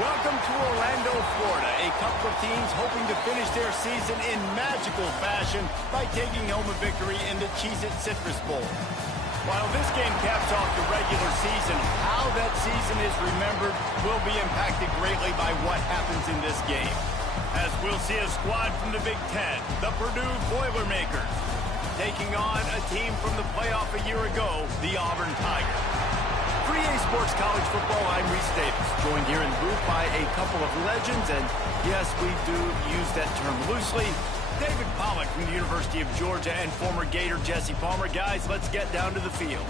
Welcome to Orlando, Florida. A couple of teams hoping to finish their season in magical fashion by taking home a victory in the Cheez Citrus Bowl. While this game caps off the regular season, how that season is remembered will be impacted greatly by what happens in this game. As we'll see a squad from the Big Ten, the Purdue Boilermakers, taking on a team from the playoff a year ago, the Auburn Tigers. For EA Sports College Football, I'm Reese Davis, joined here in the booth by a couple of legends, and yes, we do use that term loosely. David Pollack from the University of Georgia and former Gator Jesse Palmer. Guys, let's get down to the field.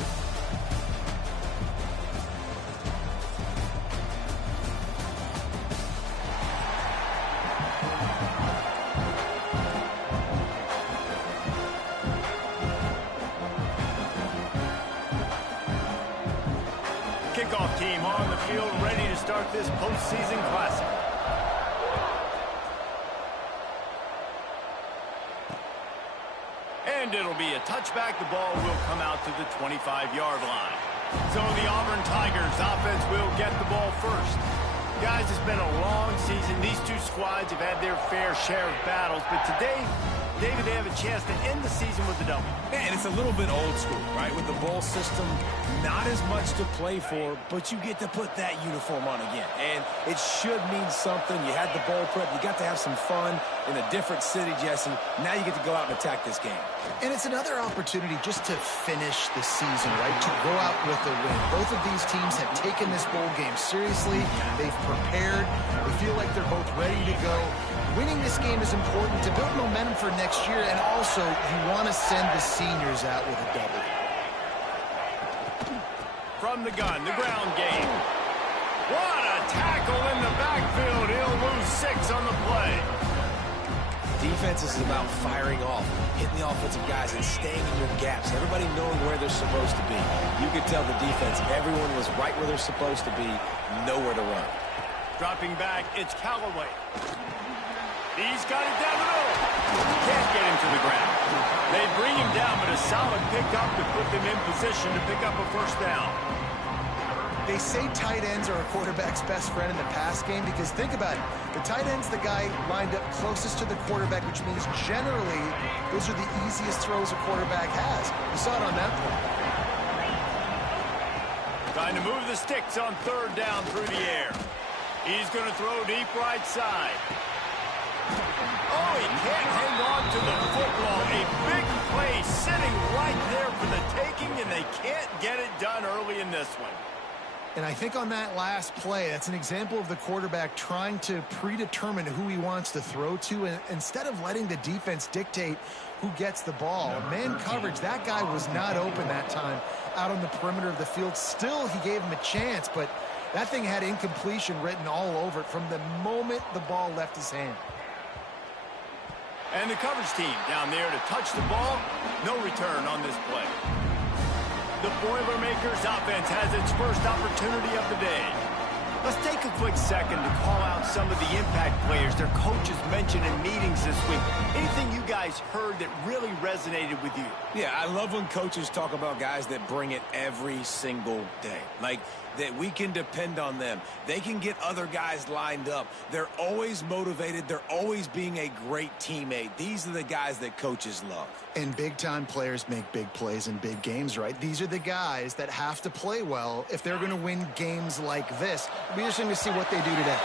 Kickoff team on the field, ready to start this postseason classic. And it'll be a touchback. The ball will come out to the 25-yard line. So the Auburn Tigers offense will get the ball first. Guys, it's been a long season. These two squads have had their fair share of battles, but today, David, they have a chance to end the season with a W. Man, it's a little bit old school, right? With the bowl system, not as much to play for, but you get to put that uniform on again. And it should mean something. You had the bowl prep. You got to have some fun in a different city, Jesse. Now you get to go out and attack this game. And it's another opportunity just to finish the season, right? To go out with a win. Both of these teams have taken this bowl game seriously. They've prepared. They feel like they're both ready to go. Winning this game is important to build momentum for next year, and also you want to send the seniors out with a W. From the gun, the ground game. What a tackle in the backfield. He'll lose 6 on the play. Defense is about firing off, hitting the offensive guys, and staying in your gaps. Everybody knowing where they're supposed to be. You could tell the defense, everyone was right where they're supposed to be, nowhere to run. Dropping back, it's Callaway. He's got it down the middle. Can't get him to the ground. They bring him down, but a solid pickup to put them in position to pick up a first down. They say tight ends are a quarterback's best friend in the pass game because think about it. The tight end's the guy lined up closest to the quarterback, which means generally those are the easiest throws a quarterback has. You saw it on that play. Trying to move the sticks on third down through the air. He's going to throw deep right side. Oh, he can't hang on to the football. A big play sitting right there for the taking, and they can't get it done early in this one. And I think on that last play, that's an example of the quarterback trying to predetermine who he wants to throw to, and instead of letting the defense dictate who gets the ball. Man coverage, that guy was not open that time out on the perimeter of the field. Still, he gave him a chance, but that thing had incompletion written all over it from the moment the ball left his hand. And the coverage team down there to touch the ball. No return on this play. The Boilermakers offense has its first opportunity of the day. Let's take a quick second to call out some of the impact players their coaches mentioned in meetings this week. Anything you guys heard that really resonated with you? Yeah, I love when coaches talk about guys that bring it every single day. Like, that we can depend on them. They can get other guys lined up. They're always motivated. They're always being a great teammate. These are the guys that coaches love. And big-time players make big plays in big games, right? These are the guys that have to play well if they're going to win games like this. It'll be interesting to see what they do today.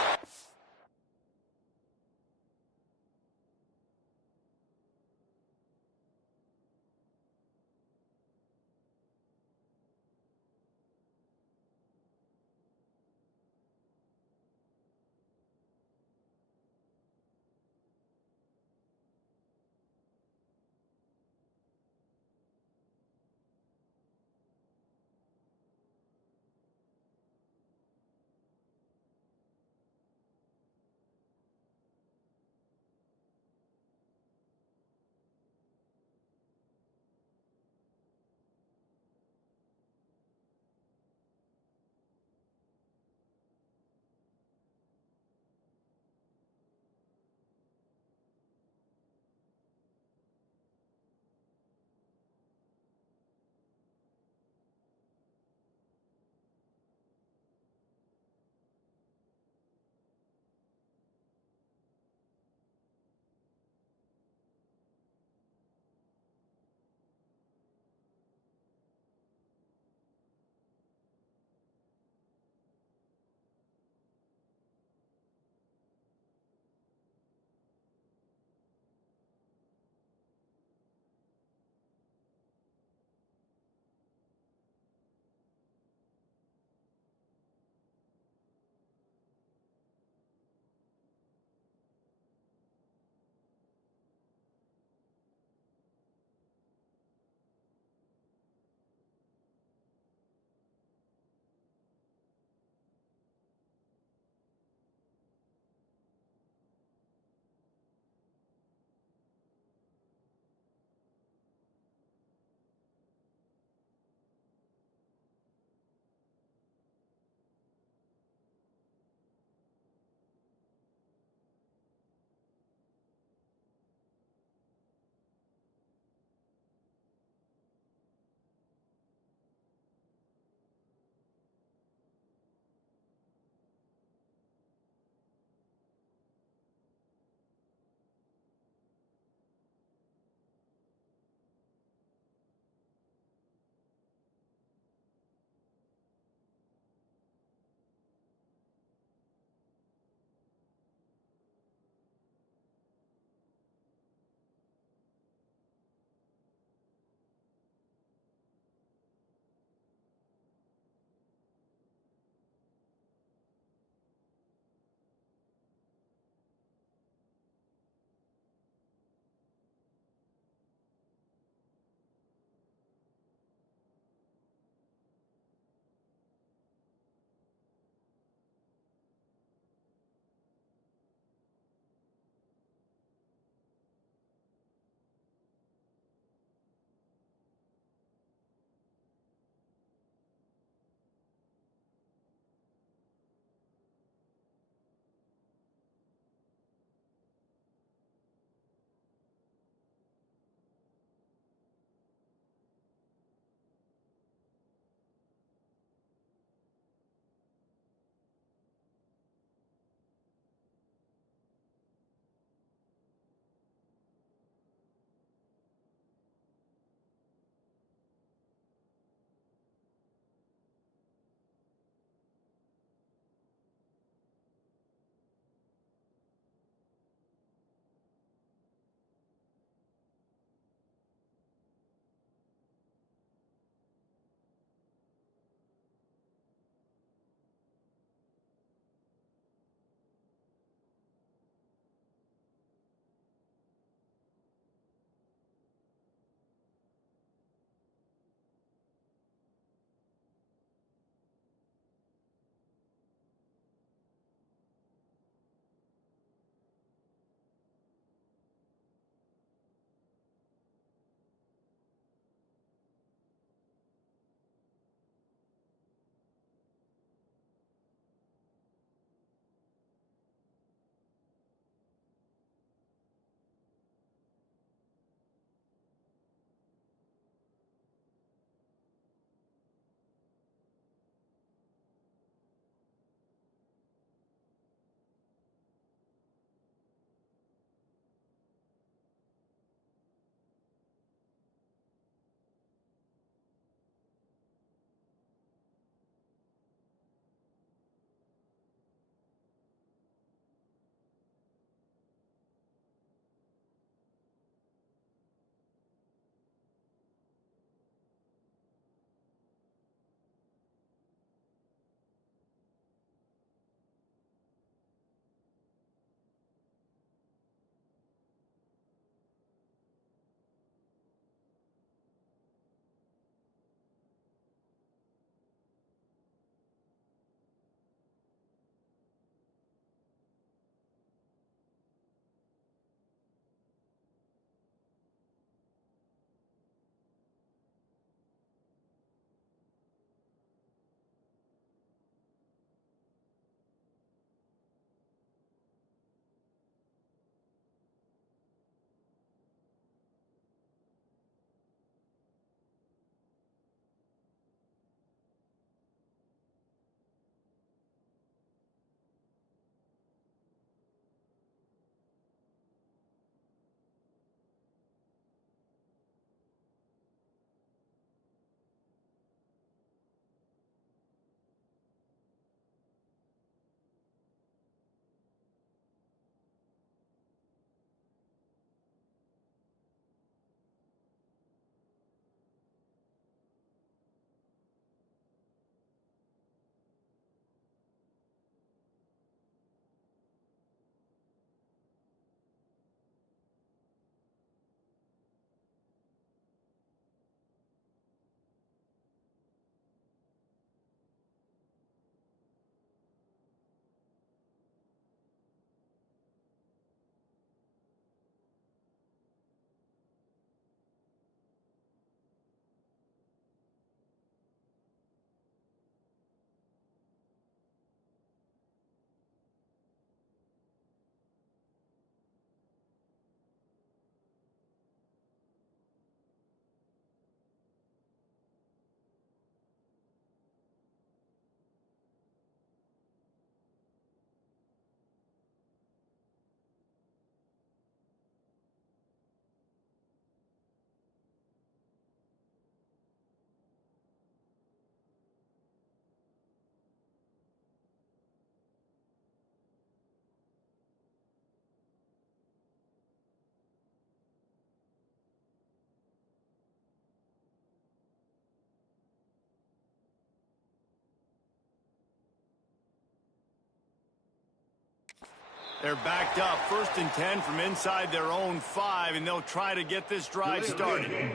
They're backed up, 1st and 10 from inside their own 5, and they'll try to get this drive started.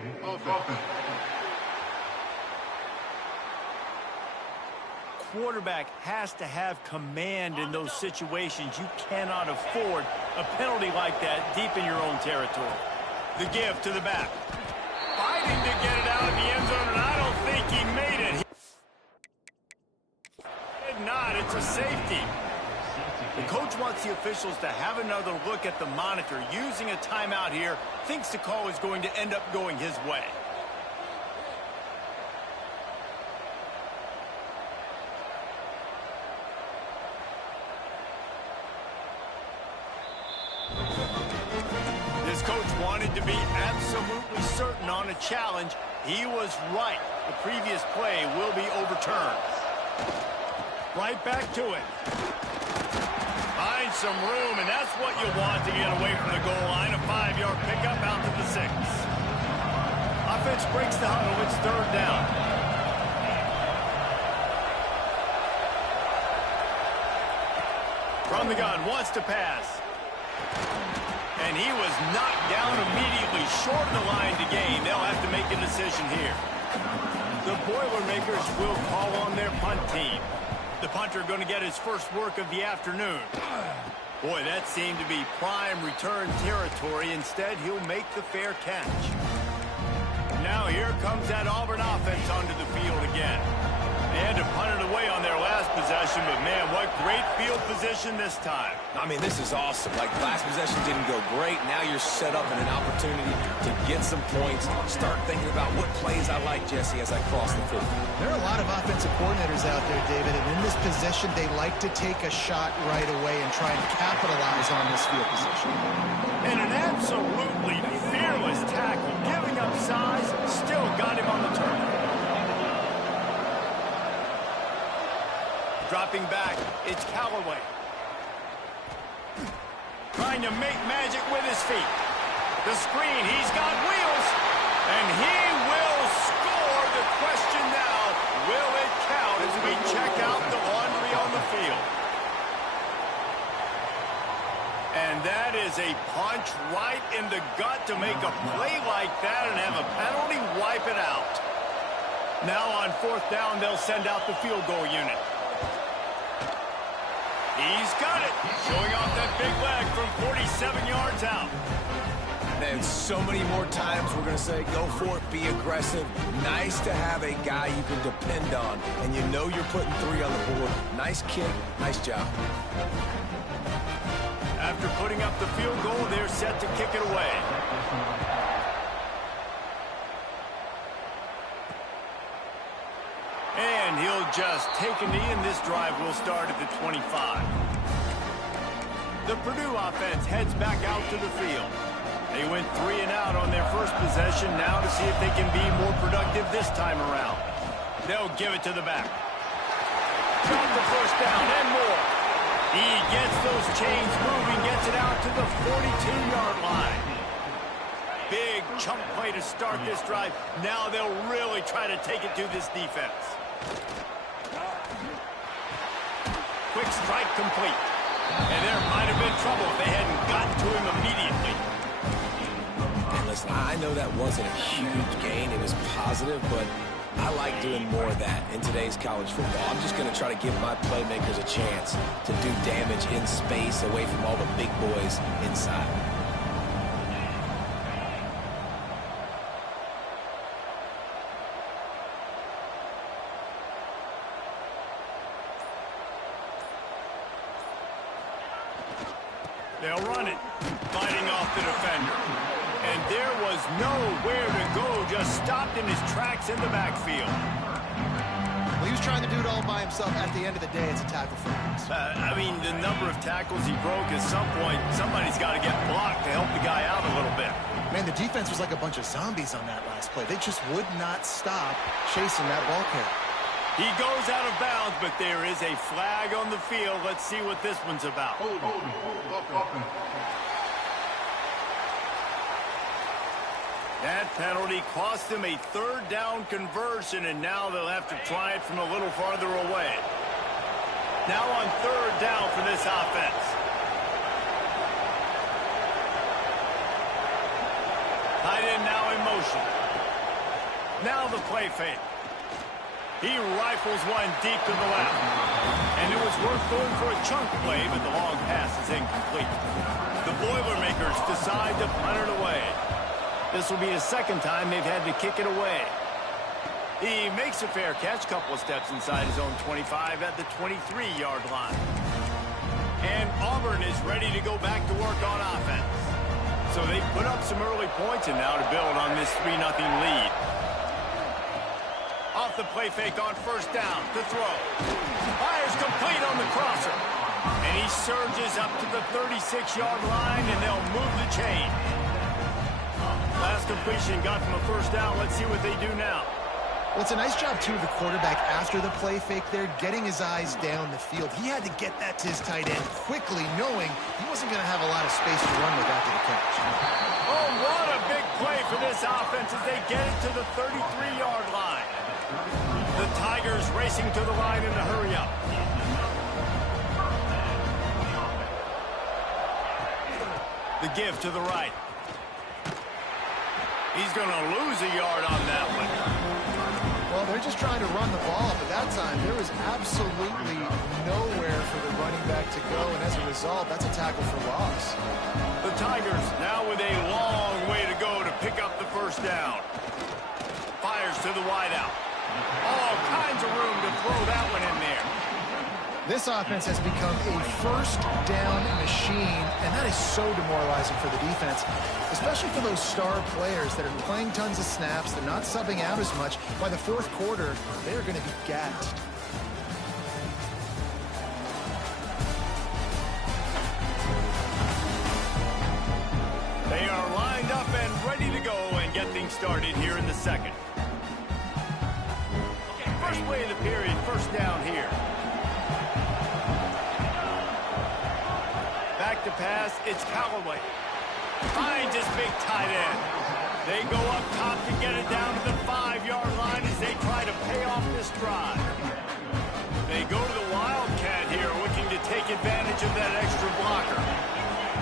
Quarterback has to have command in those situations. You cannot afford a penalty like that deep in your own territory. The give to the back. Fighting to get it out of the end zone, and I don't think he made it. He did not. It's a safety. The coach wants the officials to have another look at the monitor. Using a timeout here, thinks the call is going to end up going his way. This coach wanted to be absolutely certain on a challenge. He was right. The previous play will be overturned. Right back to it. Find some room, and that's what you want to get away from the goal line. A 5-yard pickup out to the 6. Offense breaks the huddle. It's 3rd down. From the gun, wants to pass. And he was knocked down immediately, short of the line to gain. They'll have to make a decision here. The Boilermakers will call on their punt team. The punter going to get his first work of the afternoon. Boy, that seemed to be prime return territory. Instead, he'll make the fair catch. Now here comes that Auburn offense onto the field again. They had to punt it away on their last possession, but man, what great field position this time. I mean, this is awesome. Like, last possession didn't go great. Now you're set up in an opportunity to get some points. Start thinking about what plays I like, Jesse, as I cross the field. There are a lot of offensive coordinators out there, David, and in this position, they like to take a shot right away and try and capitalize on this field position. And an absolutely fearless tackle, giving up size, still got him on the turn. Dropping back, it's Callaway. Trying to make magic with his feet. The screen, he's got wheels, and he will score. The question now, will it count as we check out the laundry on the field? And that is a punch right in the gut to make a play like that and have a penalty wipe it out. Now on 4th down, they'll send out the field goal unit. He's got it, showing off that big leg from 47 yards out. And so many more times we're going to say, go for it, be aggressive. Nice to have a guy you can depend on, and you know you're putting 3 on the board. Nice kick, nice job. After putting up the field goal, they're set to kick it away. And he'll just take a knee, and this drive will start at the 25. The Purdue offense heads back out to the field. They went 3 and out on their first possession, now to see if they can be more productive this time around. They'll give it to the back. Got the first down and more. He gets those chains moving, gets it out to the 42-yard line. Big chunk play to start this drive. Now they'll really try to take it to this defense. Quick strike complete. And there might have been trouble if they hadn't gotten to him immediately. And listen, I know that wasn't a huge gain. It was positive, but I like doing more of that in today's college football. I'm just going to try to give my playmakers a chance to do damage in space away from all the big boys inside. They'll run it, fighting off the defender. And there was nowhere to go, just stopped in his tracks in the backfield. Well, he was trying to do it all by himself. At the end of the day, it's a tackle for loss. I mean, the number of tackles he broke, at some point, somebody's got to get blocked to help the guy out a little bit. Man, the defense was like a bunch of zombies on that last play. They just would not stop chasing that ball carrier. He goes out of bounds, but there is a flag on the field. Let's see what this one's about. That penalty cost them a 3rd down conversion, and now they'll have to try it from a little farther away. Now on 3rd down for this offense. Tight end now in motion. Now the play fake. He rifles one deep to the left. And it was worth going for a chunk play, but the long pass is incomplete. The Boilermakers decide to punt it away. This will be his second time they've had to kick it away. He makes a fair catch, couple of steps inside his own 25 at the 23-yard line. And Auburn is ready to go back to work on offense. So they put up some early points and now to build on this 3-0 lead. Off the play fake on first down to throw. Fires complete on the crosser. And he surges up to the 36-yard line, and they'll move the chain. Last completion got them a first down. Let's see what they do now. Well, it's a nice job, too, of the quarterback after the play fake there, getting his eyes down the field. He had to get that to his tight end quickly, knowing he wasn't going to have a lot of space to run with after the catch. Oh, what a big play for this offense as they get it to the 33-yard line. The Tigers racing to the line in a hurry-up. The give to the right. He's going to lose a yard on that one. Well, they're just trying to run the ball, but that time there was absolutely nowhere for the running back to go, and as a result, that's a tackle for loss. The Tigers now with a long way to go to pick up the first down. Fires to the wideout. All kinds of room to throw that one in there. This offense has become a first down machine, and that is so demoralizing for the defense, especially for those star players that are playing tons of snaps. They're not subbing out as much. By the fourth quarter, they're going to be gassed. They are lined up and ready to go and get things started here in the second. First play of the period, first down here. Back to pass, it's Callaway. Finds his big tight end. They go up top to get it down to the 5-yard line as they try to pay off this drive. They go to the Wildcat here, looking to take advantage of that extra blocker.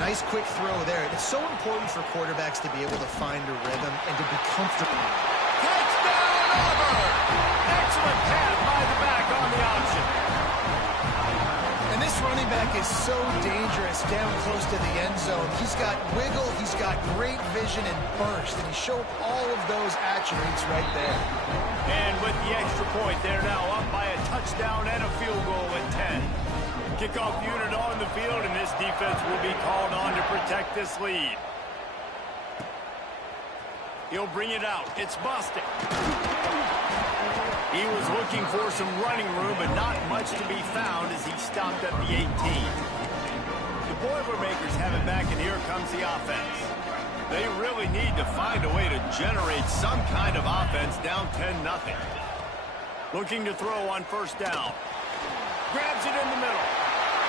Nice quick throw there. It's so important for quarterbacks to be able to find a rhythm and to be comfortable. Touchdown, Auburn! Excellent pass by the back on the option. And this running back is so dangerous down close to the end zone. He's got wiggle, he's got great vision and burst, and he showed all of those attributes right there. And with the extra point, they're now up by a touchdown and a field goal at 10. Kickoff unit on the field, and this defense will be called on to protect this lead. He'll bring it out. It's Bostic. He was looking for some running room, but not much to be found as he stopped at the 18. The Boilermakers have it back, and here comes the offense. They really need to find a way to generate some kind of offense down 10-0. Looking to throw on first down. Grabs it in the middle.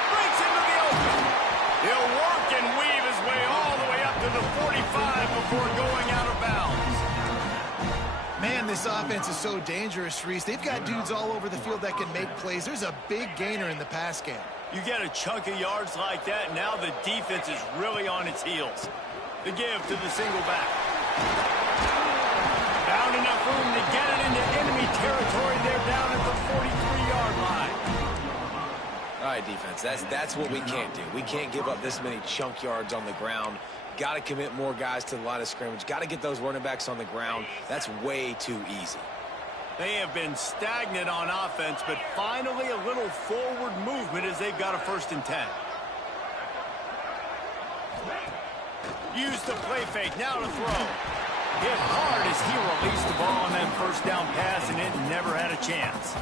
Breaks into the open. He'll work and weave his way all the way up to the 45 before going out of bounds. Man, this offense is so dangerous, Reese. They've got dudes all over the field that can make plays. There's a big gainer in the pass game. You get a chunk of yards like that, now the defense is really on its heels. The give to the single back. Found enough room to get it into enemy territory. They're down at the 43-yard line. All right, defense, that's what we can't do. We can't give up this many chunk yards on the ground. Got to commit more guys to the line of scrimmage. Got to get those running backs on the ground. That's way too easy. They have been stagnant on offense, but finally a little forward movement as they've got a 1st and 10. Use the play fake, now to throw. Hit hard as he released the ball on that first down pass, and it never had a chance.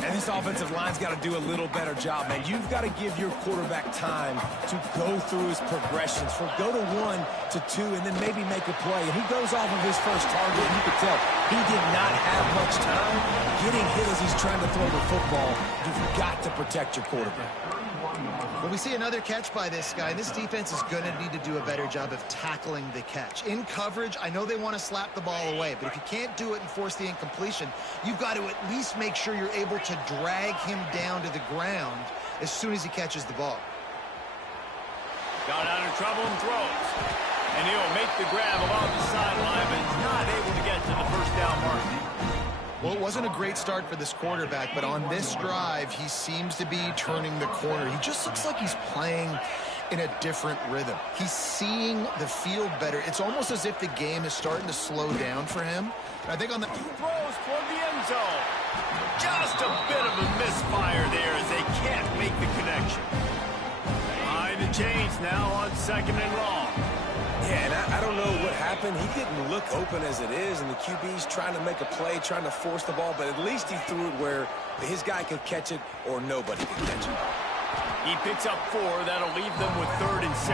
And this offensive line's got to do a little better job, man. You've got to give your quarterback time to go through his progressions, from go to 1 to 2, and then maybe make a play. And he goes off of his first target, and you could tell he did not have much time getting hit as he's trying to throw the football. You've got to protect your quarterback. Well, we see another catch by this guy. This defense is going to need to do a better job of tackling the catch. In coverage, I know they want to slap the ball away, but if you can't do it and force the incompletion, you've got to at least make sure you're able to drag him down to the ground as soon as he catches the ball. Got out of trouble and throws. And he'll make the grab along the sideline, but he's not able to get to the first down mark. Well, it wasn't a great start for this quarterback, but on this drive, he seems to be turning the corner. He just looks like he's playing in a different rhythm. He's seeing the field better. It's almost as if the game is starting to slow down for him. And I think on the throws toward the end zone. Just a bit of a misfire there as they can't make the connection. Behind the chains now on 2nd and long. Yeah, and I don't know what happened. He didn't look open as it is, and the QB's trying to make a play, trying to force the ball, but at least he threw it where his guy could catch it or nobody could catch it. He picks up 4. That'll leave them with 3rd and 6.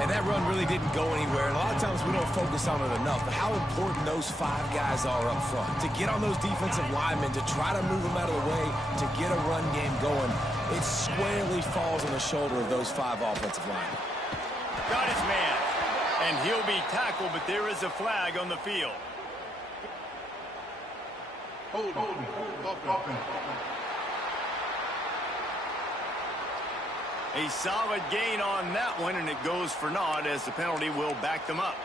And that run really didn't go anywhere. And a lot of times we don't focus on it enough, but how important those 5 guys are up front. To get on those defensive linemen, to try to move them out of the way, to get a run game going, it squarely falls on the shoulder of those 5 offensive linemen. Got his man. And he'll be tackled, but there is a flag on the field. Hold on. A solid gain on that one, and it goes for naught as the penalty will back them up.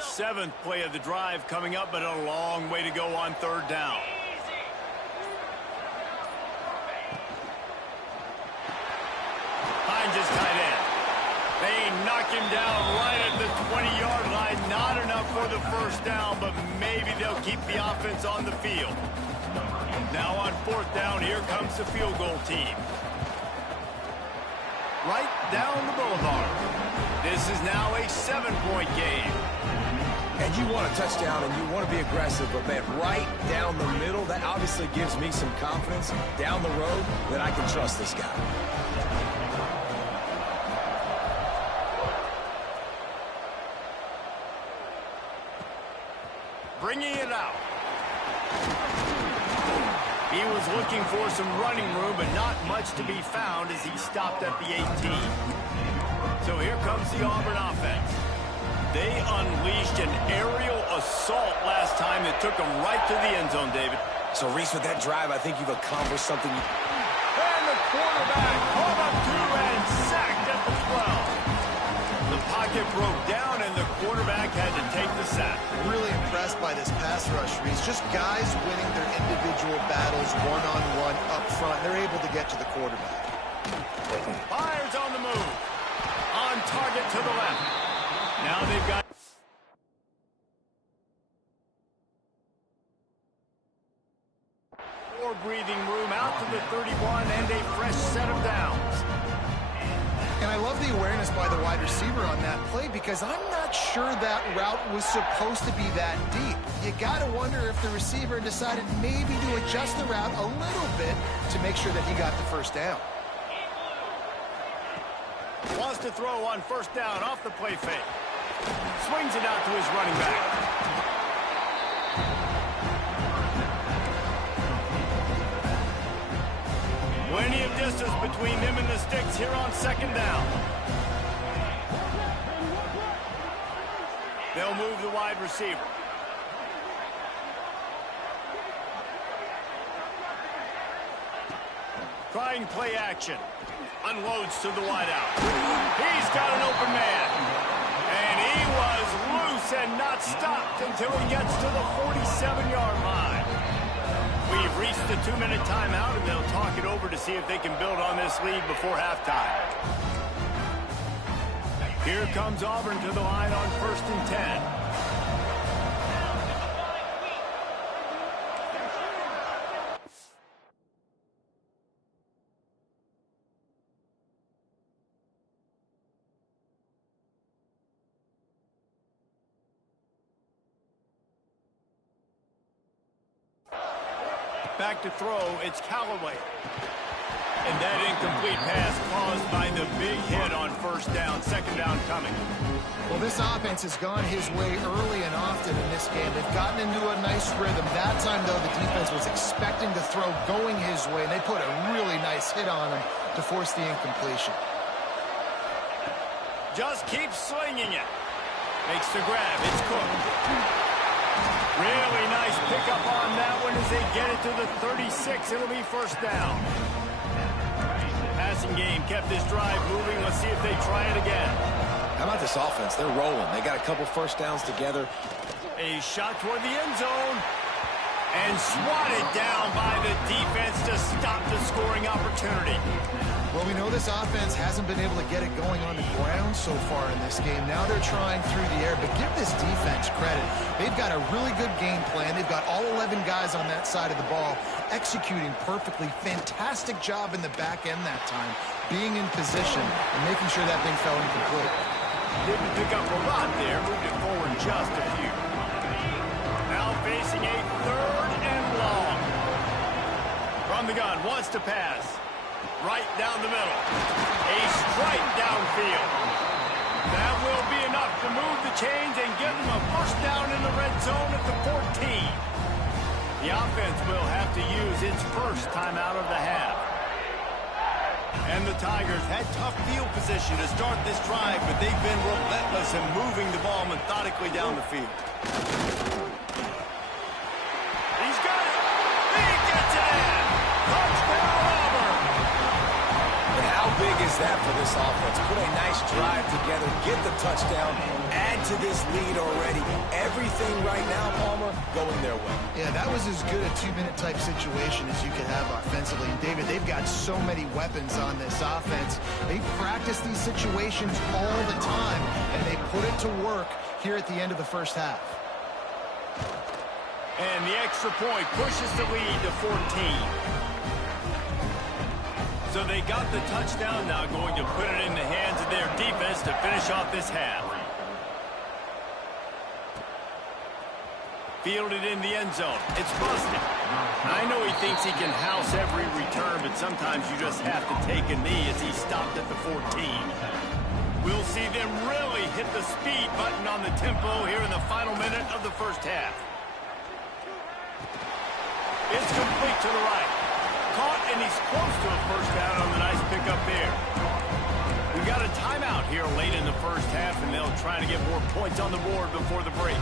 Seventh play of the drive coming up, but a long way to go on 3rd down. Hines is tight end. They knock him down right at the 20-yard line. Not enough for the first down, but maybe they'll keep the offense on the field. Now on 4th down, here comes the field goal team. Right down the boulevard. This is now a 7-point game. And you want a touchdown and you want to be aggressive, but man, right down the middle, that obviously gives me some confidence down the road that I can trust this guy. Bringing it out. He was looking for some running room, but not much to be found as he stopped at the 18. So here comes the Auburn offense. They unleashed an aerial assault last time that took them right to the end zone, David. So, Reese, with that drive, I think you've accomplished something. And the quarterback caught up to and sacked at the 12. The pocket broke down, and the quarterback had to take the sack. Really impressed by this pass rush, Reese. Just guys winning their individual battles one-on-one up front. They're able to get to the quarterback. Byers on the move. On target to the left. Now they've got more breathing room out to the 31 and a fresh set of downs. And I love the awareness by the wide receiver on that play because I'm not sure that route was supposed to be that deep. You got to wonder if the receiver decided maybe to adjust the route a little bit to make sure that he got the first down. Wants to throw on 1st down off the play fake. Swings it out to his running back. Plenty of distance between them and the sticks here on 2nd down. They'll move the wide receiver. Trying play action. Unloads to the wideout. He's got an open man. And he was loose and not stopped until he gets to the 47-yard line. We've reached the 2-minute timeout, and they'll talk it over to see if they can build on this lead before halftime. Here comes Auburn to the line on 1st and 10. Back to throw, it's Callaway. And that incomplete pass caused by the big hit on 1st down, 2nd down coming. Well, this offense has gone his way early and often in this game. They've gotten into a nice rhythm. That time, though, the defense was expecting the throw going his way, and they put a really nice hit on him to force the incompletion. Just keeps slinging it. Makes the grab. It's Cook. Really nice pickup on that one as they get it to the 36. It'll be first down. Passing game kept this drive moving. Let's see if they try it again. How about this offense? They're rolling. They got a couple first downs together. A shot toward the end zone. And swatted down by the defense to stop the scoring opportunity. Well, we know this offense hasn't been able to get it going on the ground so far in this game. Now they're trying through the air, but give this defense credit. They've got a really good game plan. They've got all 11 guys on that side of the ball executing perfectly. Fantastic job in the back end that time, being in position and making sure that thing fell incomplete. Didn't pick up a lot there, moved it forward just a few. Now facing a 3rd and long. From the gun, wants to pass. Right down the middle. A strike downfield. That will be enough to move the chains and give them a first down in the red zone at the 14. The offense will have to use its first timeout of the half. And the Tigers had tough field position to start this drive, but they've been relentless in moving the ball methodically down the field. He's got it. He gets it in. Touchdown, Auburn. And how big is that for this offense? Put a nice drive together, get the touchdown, add to this lead already. Everything right now, Palmer, going their way. Yeah, that was as good a 2-minute type situation as you could have offensively. And David, they've got so many weapons on this offense. They practice these situations all the time, and they put it to work here at the end of the first half. And the extra point pushes the lead to 14. So they got the touchdown, now going to put it in the hands of their defense to finish off this half. Fielded in the end zone. It's busted. I know he thinks he can house every return, but sometimes you just have to take a knee as he stopped at the 14. We'll see them really hit the speed button on the tempo here in the final minute of the first half. It's complete to the right. Caught, and he's close to a first down on the nice pickup there. We've got a timeout here late in the first half, and they'll try to get more points on the board before the break.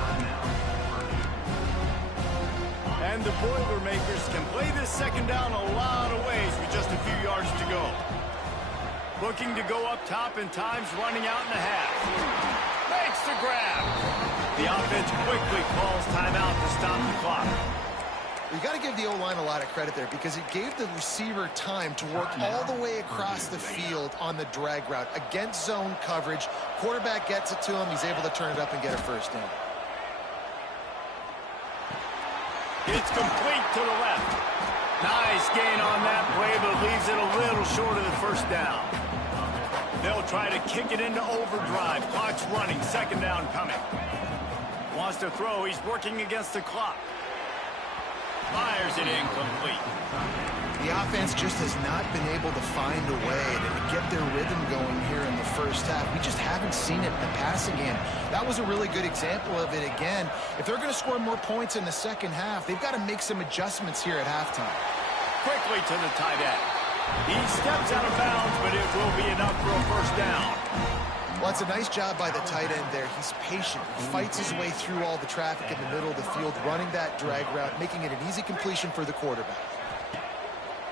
And the Boilermakers can play this second down a lot of ways with just a few yards to go. Looking to go up top, and time's running out in the half. Makes the grab. The offense quickly calls timeout to stop the clock. You got to give the O-line a lot of credit there because it gave the receiver time to work all the way across the field on the drag route against zone coverage. Quarterback gets it to him. He's able to turn it up and get a first down. It's complete to the left. Nice gain on that play, but leaves it a little short of the first down. They'll try to kick it into overdrive. Clock's running. Second down coming. Wants to throw. He's working against the clock. Fires it incomplete. The offense just has not been able to find a way to get their rhythm going here in the first half. We just haven't seen it in the passing game. That was a really good example of it again. If they're going to score more points in the second half, they've got to make some adjustments here at halftime. Quickly to the tight end. He steps out of bounds, but it will be enough for a first down. Well, it's a nice job by the tight end there. He's patient. He fights his way through all the traffic in the middle of the field, running that drag route, making it an easy completion for the quarterback.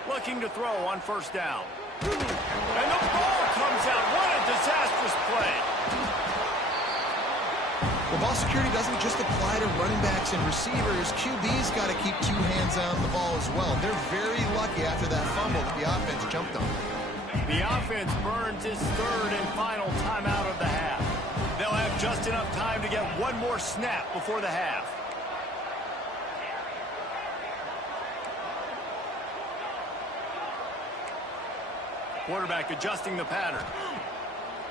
Looking to throw on first down. And the ball comes out. What a disastrous play. Well, ball security doesn't just apply to running backs and receivers. QB's got to keep two hands on the ball as well. They're very lucky after that fumble that the offense jumped on. The offense burns its third and final timeout of the half. They'll have just enough time to get one more snap before the half. Quarterback adjusting the pattern.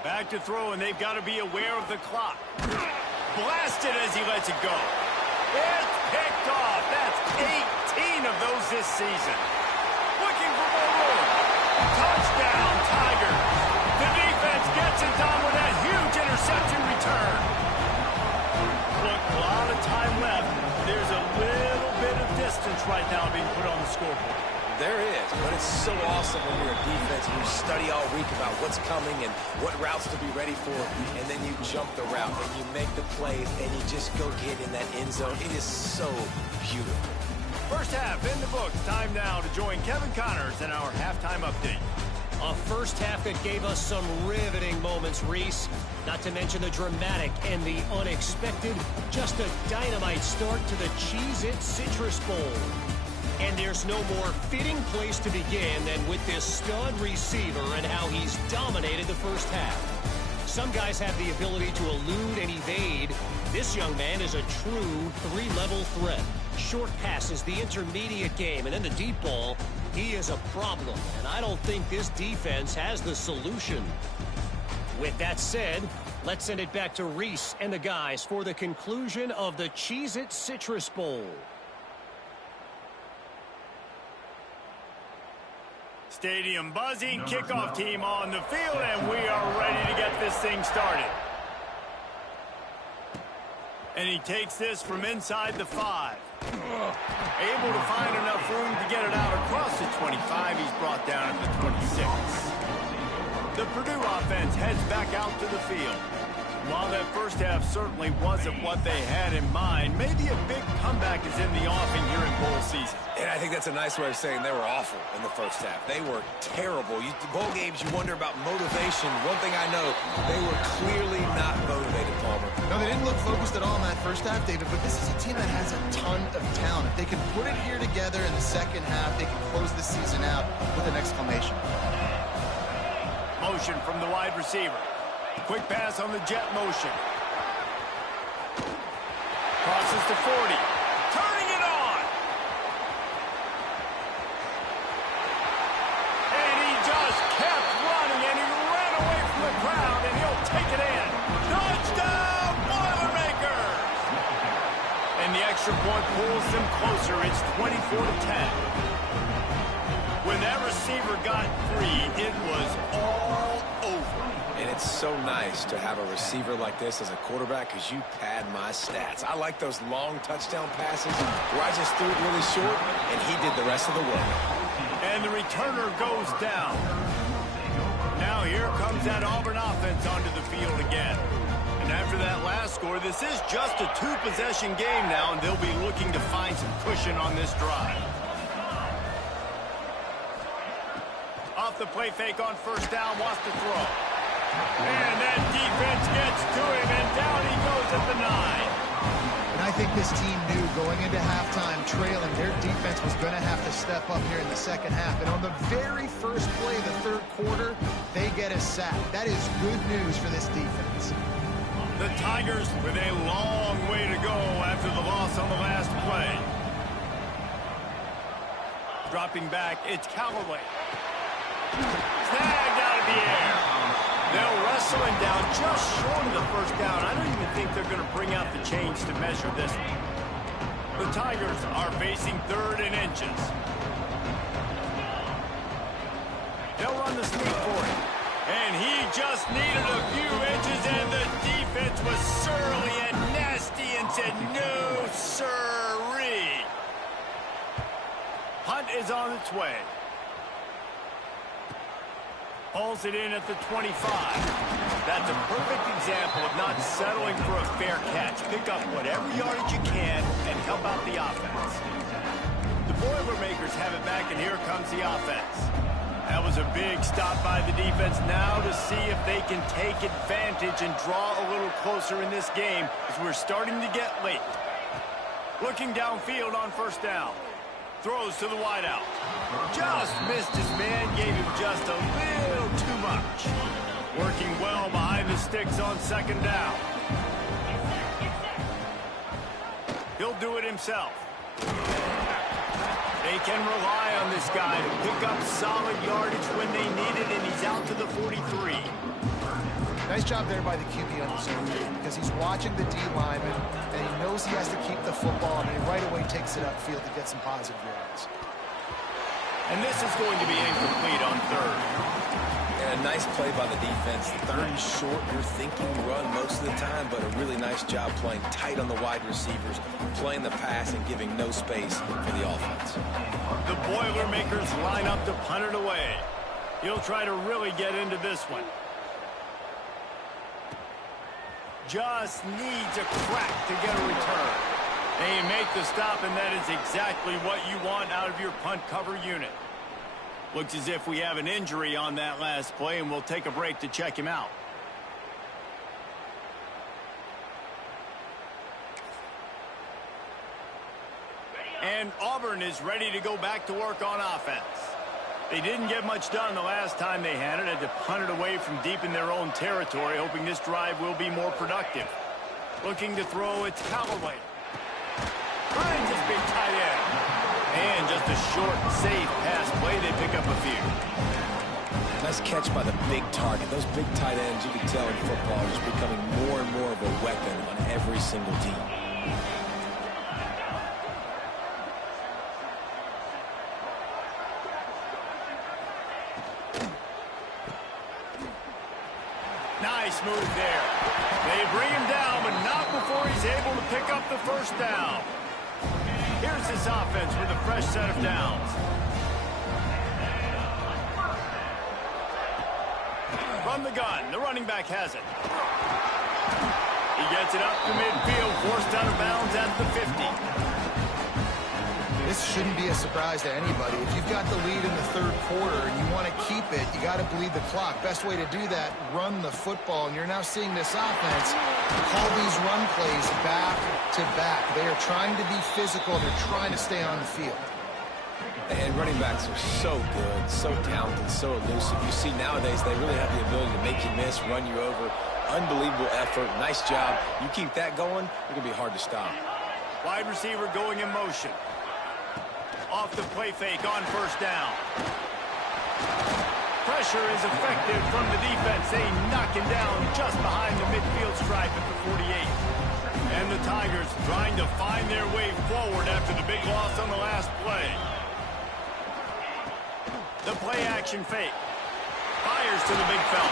Back to throw, and they've got to be aware of the clock. Blasted as he lets it go. It's picked off. That's 18 of those this season. Looking for more room. Touchdown, Tigers. The defense gets it done with that huge interception return. Look, a lot of time left. There's a little bit of distance right now being put on the scoreboard. There is, but it's so awesome when you're a defense and you study all week about what's coming and what routes to be ready for, and then you jump the route and you make the plays and you just go get in that end zone. It is so beautiful. First half in the books. Time now to join Kevin Connors in our halftime update. A first half that gave us some riveting moments, Reese. Not to mention the dramatic and the unexpected. Just a dynamite start to the Cheez Citrus Bowl. And there's no more fitting place to begin than with this stud receiver and how he's dominated the first half. Some guys have the ability to elude and evade. This young man is a true three-level threat. Short passes, the intermediate game, and then the deep ball. He is a problem, and I don't think this defense has the solution. With that said, let's send it back to Reese and the guys for the conclusion of the Cheez Citrus Bowl. Stadium buzzing, kickoff team on the field, and we are ready to get this thing started. And he takes this from inside the 5. Able to find enough room to get it out across the 25. He's brought down at the 26. The Purdue offense heads back out to the field. While that first half certainly wasn't what they had in mind, maybe a big comeback is in the offing here in bowl season. And I think that's a nice way of saying they were awful in the first half. They were terrible. Bowl games, you wonder about motivation. One thing I know, they were clearly not motivated, Palmer. No, they didn't look focused at all in that first half, David, but this is a team that has a ton of talent. If they can put it here together in the second half, they can close the season out with an exclamation. Motion from the wide receiver. Quick pass on the jet motion. Crosses to 40. Turning it on. And he just kept running, and he ran away from the crowd, and he'll take it in. Touchdown, Boilermakers! And the extra point pulls them closer. It's 24-10. When that receiver got free, it was all over. And it's so nice to have a receiver like this as a quarterback because you pad my stats. I like those long touchdown passes where I just threw it really short, and he did the rest of the work. And the returner goes down. Now here comes that Auburn offense onto the field again. And after that last score, this is just a two-possession game now, and they'll be looking to find some cushion on this drive. Off the play fake on first down, wants to throw. And that defense gets to him, and down he goes at the 9. And I think this team knew going into halftime trailing, their defense was going to have to step up here in the second half. And on the very first play of the third quarter, they get a sack. That is good news for this defense. The Tigers with a long way to go after the loss on the last play. Dropping back, it's Callaway. Snagged out of the air. They'll wrestle him down just short of the first down. I don't even think they're going to bring out the chains to measure this one. The Tigers are facing 3rd and inches. They'll run the sneak for it. And he just needed a few inches, and the defense was surly and nasty and said, no, sirree. Hunt is on its way. Pulls it in at the 25. That's a perfect example of not settling for a fair catch. Pick up whatever yardage you can and help out the offense. The Boilermakers have it back, and here comes the offense. That was a big stop by the defense. Now to see if they can take advantage and draw a little closer in this game as we're starting to get late. Looking downfield on first down. Throws to the wideout. Just missed his man, gave him just a little too much. Working well behind the sticks on second down. He'll do it himself. They can rely on this guy to pick up solid yardage when they need it, and he's out to the 43. Nice job there by the QB on the zone, because he's watching the D lineman, and he knows he has to keep the football, and he right away takes it upfield to get some positive yards. And this is going to be incomplete on 3rd. And And a nice play by the defense. Third and short, you're thinking run most of the time, but a really nice job playing tight on the wide receivers, playing the pass and giving no space for the offense. The Boilermakers line up to punt it away. He'll try to really get into this one. Just needs a crack to get a return. And you make the stop, and that is exactly what you want out of your punt cover unit. Looks as if we have an injury on that last play, and we'll take a break to check him out. And Auburn is ready to go back to work on offense. They didn't get much done the last time they had it to punt it away from deep in their own territory, hoping this drive will be more productive. Looking to throw, it's Callaway. Finds his big tight end. And just a short, safe pass play. They pick up a few. Nice catch by the big target. Those big tight ends, you can tell in football, are just becoming more and more of a weapon on every single team. Nice move there. They bring him down, but not before he's able to pick up the first down. Here's this offense with a fresh set of downs. From the gun, the running back has it. He gets it up to midfield, forced out of bounds at the 50. This shouldn't be a surprise to anybody. If you've got the lead in the third quarter and you want to keep it, you got to bleed the clock. Best way to do that, run the football. And you're now seeing this offense call these run plays back to back. They are trying to be physical. They're trying to stay on the field. And running backs are so good, so talented, so elusive. You see nowadays they really have the ability to make you miss, run you over. Unbelievable effort. Nice job. You keep that going, it's going to be hard to stop. Wide receiver going in motion. Off the play fake on first down. Pressure is effective from the defense. They knock him down just behind the midfield stripe at the 48. And the Tigers trying to find their way forward after the big loss on the last play. The play action fake. Fires to the big fella.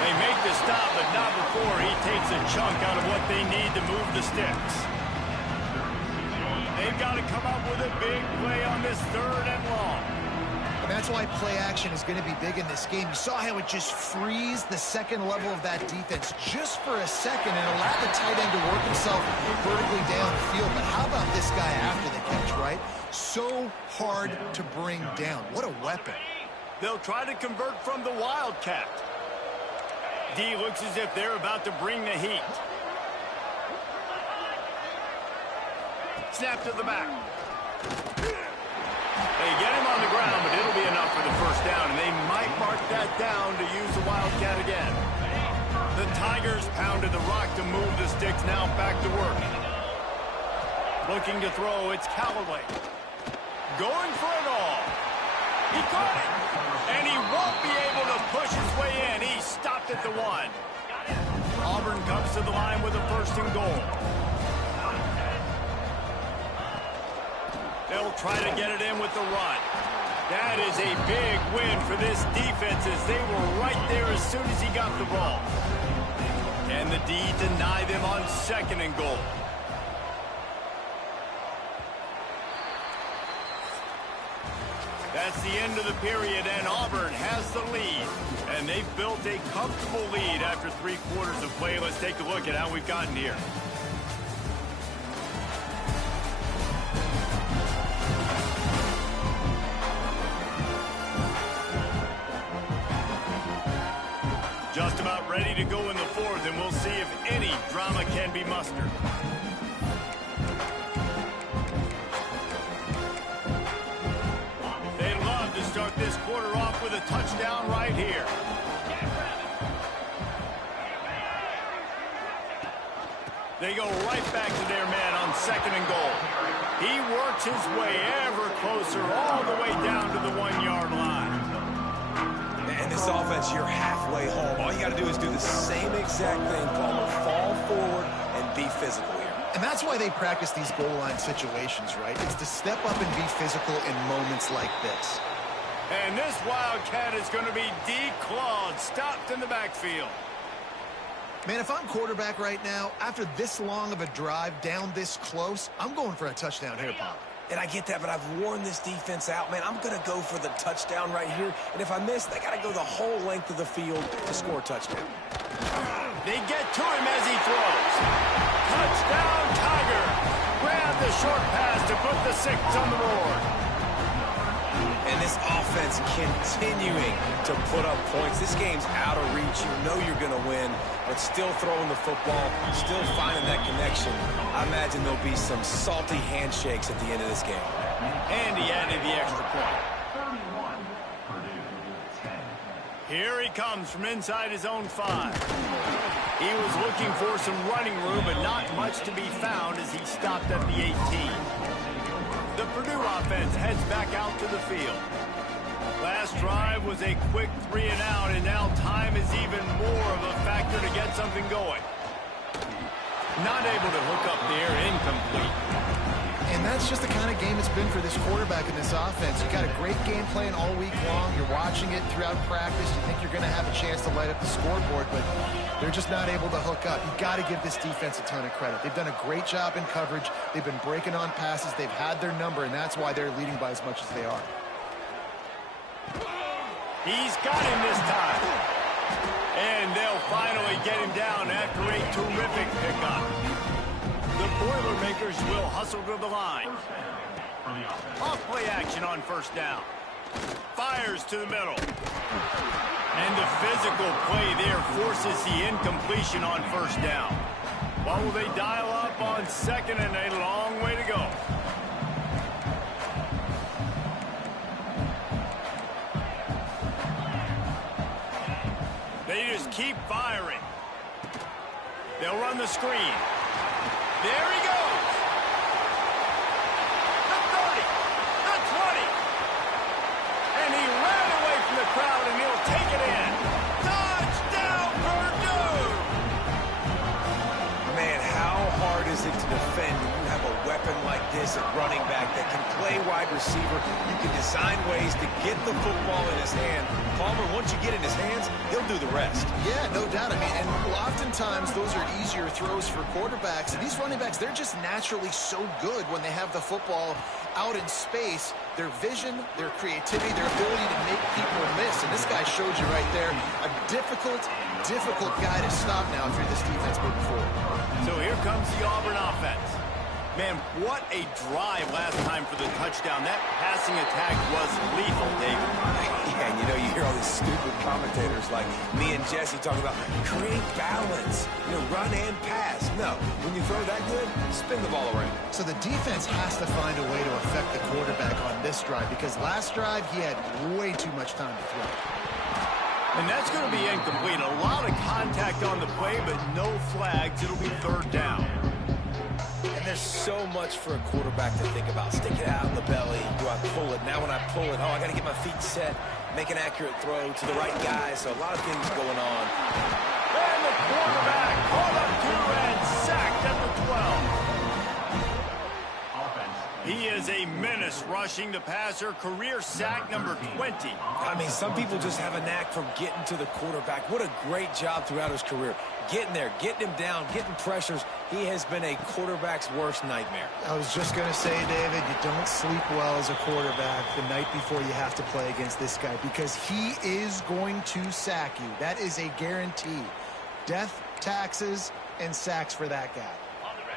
They make the stop, but not before he takes a chunk out of what they need to move the sticks. They've got to come up with a big play on this third and long. And that's why play action is going to be big in this game. You saw how it just frees the second level of that defense just for a second and allowed the tight end to work himself vertically down the field. But how about this guy after the catch, right? So hard to bring down. What a weapon. They'll try to convert from the Wildcat. D looks as if they're about to bring the heat. Snap to the back. They get him on the ground, but it'll be enough for the first down, and they might mark that down to use the Wildcat again. The Tigers pounded the rock to move the sticks, now back to work. Looking to throw, it's Callaway. Going for it all. He caught it, and he won't be able to push his way in. He stopped at the 1. Auburn comes to the line with a first and goal. They'll try to get it in with the run. That is a big win for this defense as they were right there as soon as he got the ball. And the D deny them on second and goal. That's the end of the period, and Auburn has the lead. And they've built a comfortable lead after 3 quarters of play. Let's take a look at how we've gotten here. Just about ready to go in the fourth, and we'll see if any drama can be mustered. They'd love to start this quarter off with a touchdown right here. They go right back to their man on second and goal. He works his way ever closer all the way down to the 1-yard line. And this offense, you're halfway home. All you got to do is do the same exact thing, Palmer. Fall forward and be physical here. And that's why they practice these goal line situations, right? It's to step up and be physical in moments like this. And this Wildcat is going to be declawed, stopped in the backfield. Man, if I'm quarterback right now, after this long of a drive down this close, I'm going for a touchdown here, Pop. And I get that, but I've worn this defense out, man. I'm going to go for the touchdown right here. And if I miss, they got to go the whole length of the field to score a touchdown. They get to him as he throws. Touchdown, Tiger. Grab the short pass to put the 6 on the board. And this offense continuing to put up points. This game's out of reach. You know you're going to win, but still throwing the football, still finding that connection. I imagine there'll be some salty handshakes at the end of this game. And he added the extra point. Here he comes from inside his own 5. He was looking for some running room, but not much to be found as he stopped at the 18. The Purdue offense heads back out to the field. Last drive was a quick 3 and out, and now time is even more of a factor to get something going. Not able to hook up there, incomplete. And that's just the kind of game it's been for this quarterback in this offense. You've got a great game plan all week long. You're watching it throughout practice. You think you're going to have a chance to light up the scoreboard, but they're just not able to hook up. You've got to give this defense a ton of credit. They've done a great job in coverage. They've been breaking on passes. They've had their number, and that's why they're leading by as much as they are. He's got him this time. And they'll finally get him down after a terrific pickup. The Boilermakers will hustle to the line. Off play action on first down. Fires to the middle. And the physical play there forces the incompletion on first down. What will they dial up on second and a long way to go? They just keep firing. They'll run the screen. There he goes. The 30, the 20. And he ran away from the crowd, and he'll take it in. Touchdown, Purdue! Man, how hard is it to defend when you have a weapon like this at running back that can play wide receiver? You can design ways to get the football in his hand. Palmer, once you get in his hands, he'll do the rest. Yeah, no doubt. I mean, and oftentimes those are easier throws for quarterbacks. And these running backs, they're just naturally so good when they have the football out in space. Their vision, their creativity, their ability to make people miss. And this guy shows you right there a difficult guy to stop now if you're this defense moving forward. So here comes the Auburn offense. Man, what a drive last time for the touchdown. That passing attack was lethal, David. Yeah, and you know, you hear all these stupid commentators like me and Jesse talking about create balance, you know, run and pass. No, when you throw that good, spin the ball around. So the defense has to find a way to affect the quarterback on this drive because last drive he had way too much time to throw. And that's going to be incomplete. A lot of contact on the play, but no flags. It'll be third down. And there's so much for a quarterback to think about. Stick it out in the belly. Do I pull it? Now when I pull it, I got to get my feet set, make an accurate throw to the right guy. So a lot of things going on. And the quarterback caught up to and sacked at the 12. He is a menace rushing the passer. Career sack number 20. I mean, some people just have a knack for getting to the quarterback. What a great job throughout his career. Getting there, getting him down, getting pressures. He has been a quarterback's worst nightmare. I was just going to say, David, you don't sleep well as a quarterback the night before you have to play against this guy because he is going to sack you. That is a guarantee. Death, taxes, and sacks for that guy.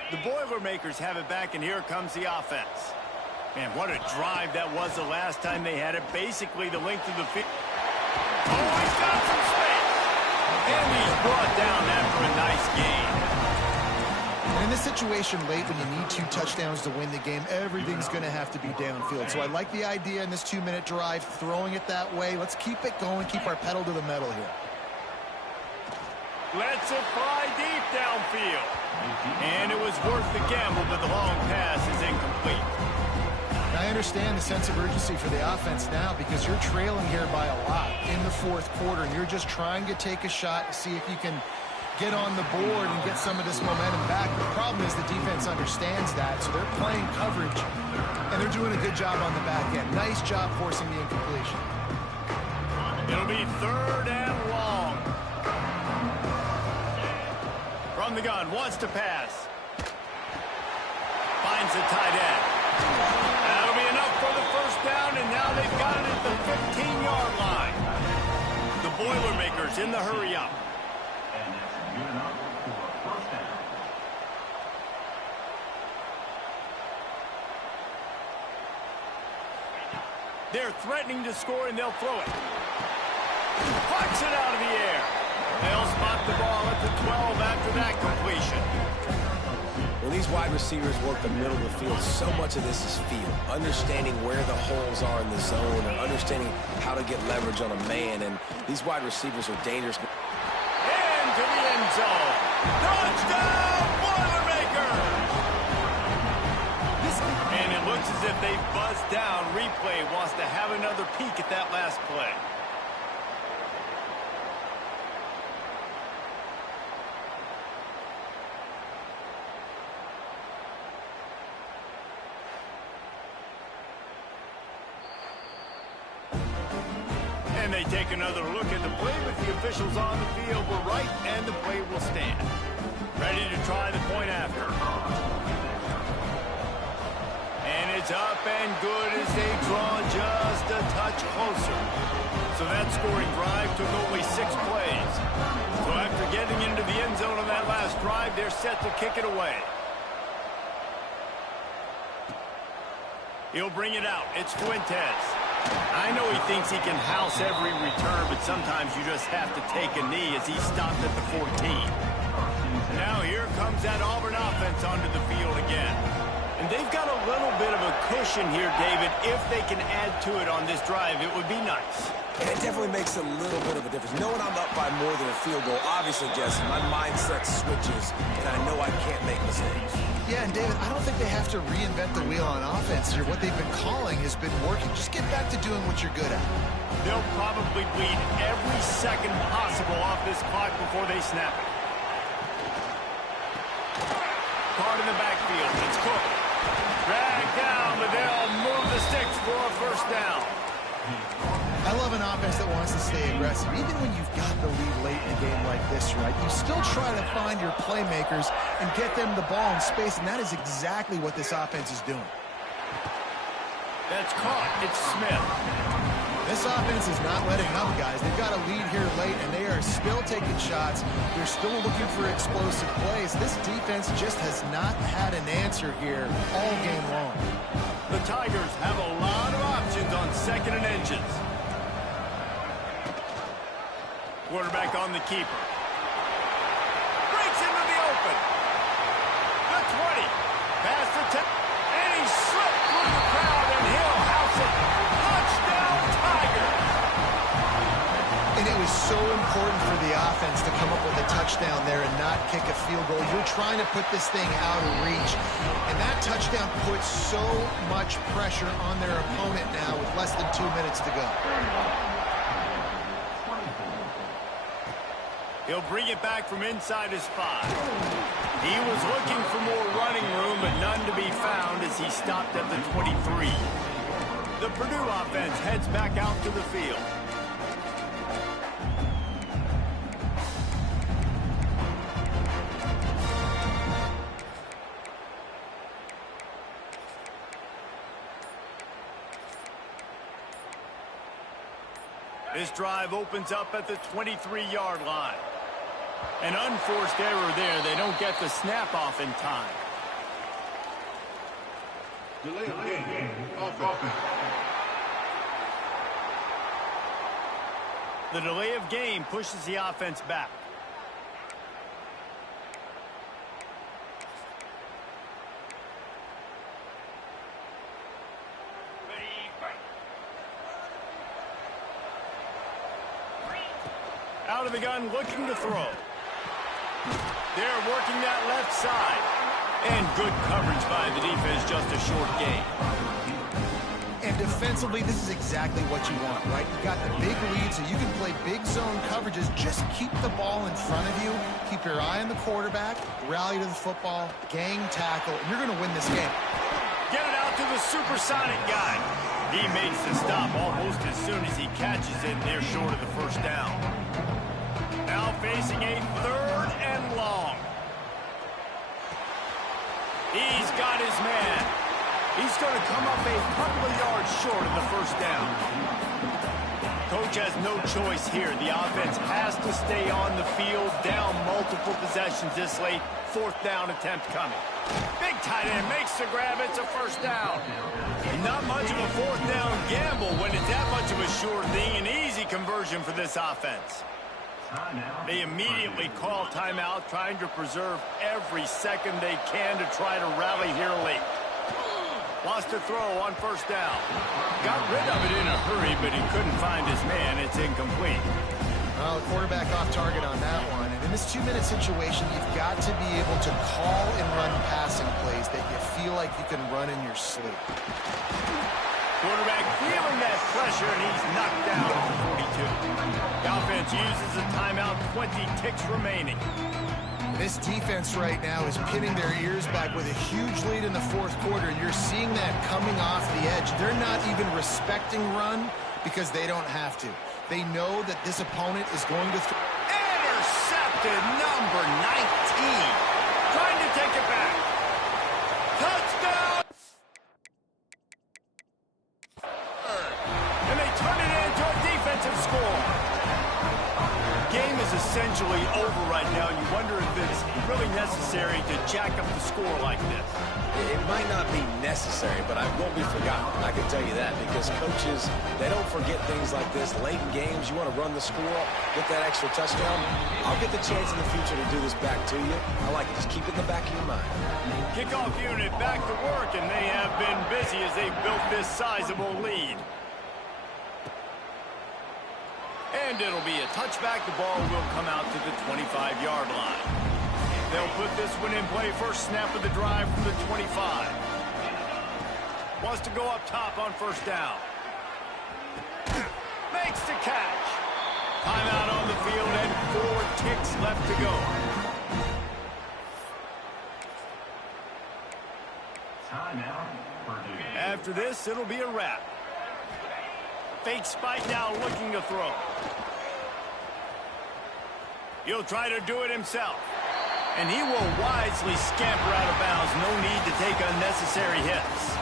The Boilermakers have it back, and here comes the offense. Man, what a drive that was the last time they had it. Basically the length of the field. Oh, he's got some space. And he's brought down after a nice gain. And in this situation late when you need 2 touchdowns to win the game, everything's going to have to be downfield. So I like the idea in this 2-minute drive, throwing it that way. Let's keep it going, keep our pedal to the metal here. Lets it fly deep downfield. And it was worth the gamble, but the long pass is incomplete. I understand the sense of urgency for the offense now because you're trailing here by a lot in the 4th quarter, and you're just trying to take a shot to see if you can get on the board and get some of this momentum back. The problem is the defense understands that, so they're playing coverage, and they're doing a good job on the back end. Nice job forcing the incompletion. It'll be 3rd and long. From the gun, wants to pass. Finds the tight end. That'll be enough for the 1st down, and now they've got it at the 15-yard line. The Boilermakers in the hurry-up. And that's good enough for a 1st down. They're threatening to score, and they'll throw it. Flicks it out of the air. They'll spot the ball at the 12 after that completion. When these wide receivers work the middle of the field, so much of this is feel. Understanding where the holes are in the zone or understanding how to get leverage on a man. And these wide receivers are dangerous. Into the end zone. Touchdown, Boilermakers! And it looks as if they buzzed down. Replay wants to have another peek at that last play. And they take another look at the play, but the officials on the field were right, and the play will stand. Ready to try the point after. And it's up and good as they draw just a touch closer. So that scoring drive took only 6 plays. So after getting into the end zone on that last drive, they're set to kick it away. He'll bring it out. It's Fuentes. I know he thinks he can house every return, but sometimes you just have to take a knee as he stopped at the 14. Now here comes that Auburn offense onto the field again. And they've got a little bit of a cushion here, David. If they can add to it on this drive, it would be nice. And it definitely makes a little bit of a difference. Knowing I'm up by more than a field goal, obviously, Jesse, my mindset switches, and I know I can't make mistakes. Yeah, and David, I don't think they have to reinvent the wheel on offense here. What they've been calling has been working. Just get back to doing what you're good at. They'll probably bleed every second possible off this clock before they snap it. Caught in the backfield. It's Cook. Dragged down, but they'll move the sticks for a 1st down. I love an offense that wants to stay aggressive. Even when you've got the lead late in a game like this, right, you still try to find your playmakers and get them the ball in space, and that is exactly what this offense is doing. That's caught. It's Smith. This offense is not letting up, guys. They've got a lead here late, and they are still taking shots. They're still looking for explosive plays. This defense just has not had an answer here all game long. The Tigers have a lot of options on 2nd and inches. Quarterback on the keeper. Breaks into the open. The 20. Past the 10. And he slipped through the crowd, and he'll house it. Touchdown, Tigers. And it was so important for the offense to come up with a touchdown there and not kick a field goal. You're trying to put this thing out of reach. And that touchdown puts so much pressure on their opponent now with less than 2 minutes to go. He'll bring it back from inside his 5. He was looking for more running room, but none to be found as he stopped at the 23. The Purdue offense heads back out to the field. This drive opens up at the 23-yard line. An unforced error there. They don't get the snap off in time. Delay of game. Offense. The delay of game pushes the offense back. Out of the gun, looking to throw. They're working that left side. And good coverage by the defense, just a short gain. And defensively, this is exactly what you want, right? You've got the big lead, so you can play big zone coverages. Just keep the ball in front of you. Keep your eye on the quarterback. Rally to the football. Gang tackle. And you're going to win this game. Get it out to the supersonic guy. He makes the stop almost as soon as he catches it. They're short of the first down. Now facing a 3rd and long. He's got his man. He's going to come up a couple of yards short of the first down. Coach has no choice here. The offense has to stay on the field, down multiple possessions this late. 4th down attempt coming. Big tight end makes the grab. It's a first down. Not much of a 4th down gamble when it's that much of a sure thing. An easy conversion for this offense. They immediately call timeout, trying to preserve every second they can to try to rally here late. Wants to throw on first down. Got rid of it in a hurry, but he couldn't find his man. It's incomplete. Well, the quarterback off target on that one. And in this 2-minute situation, you've got to be able to call and run passing plays that you feel like you can run in your sleep. Quarterback feeling that pressure, and he's knocked down at the 42. The offense uses a timeout, 20 ticks remaining. This defense right now is pinning their ears back with a huge lead in the 4th quarter, and you're seeing that coming off the edge. They're not even respecting run because they don't have to. They know that this opponent is going to throw. Intercepted, number 19. Trying to take it back. Touchdown! And they turn it into a defensive score. Game is essentially over right now. You wonder if it's really necessary to jack up the score like this. It might not be necessary, but it won't be forgotten. I can tell you that, because coaches, they don't forget things like this. Late in games, you want to run the score, get that extra touchdown. I'll get the chance in the future to do this back to you. I like it. Just keep it in the back of your mind. Kickoff unit back to work, and they have been busy as they've built this sizable lead. And it'll be a touchback. The ball will come out to the 25-yard line. They'll put this one in play. First snap of the drive from the 25. Wants to go up top on first down. Makes the catch. Timeout on the field and 4 ticks left to go. Timeout, Purdue. After this, it'll be a wrap. Fake spike now, looking to throw. He'll try to do it himself. And he will wisely scamper out of bounds. No need to take unnecessary hits.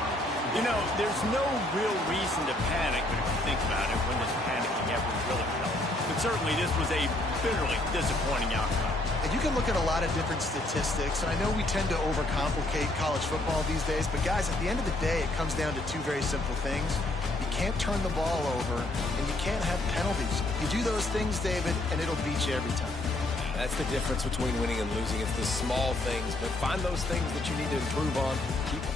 You know, there's no real reason to panic, but if you think about it, when does panicking ever really help? But certainly this was a bitterly disappointing outcome. And you can look at a lot of different statistics, and I know we tend to overcomplicate college football these days, but guys, at the end of the day, it comes down to 2 very simple things. You can't turn the ball over, and you can't have penalties. You do those things, David, and it'll beat you every time. That's the difference between winning and losing. It's the small things, but find those things that you need to improve on. Keep them.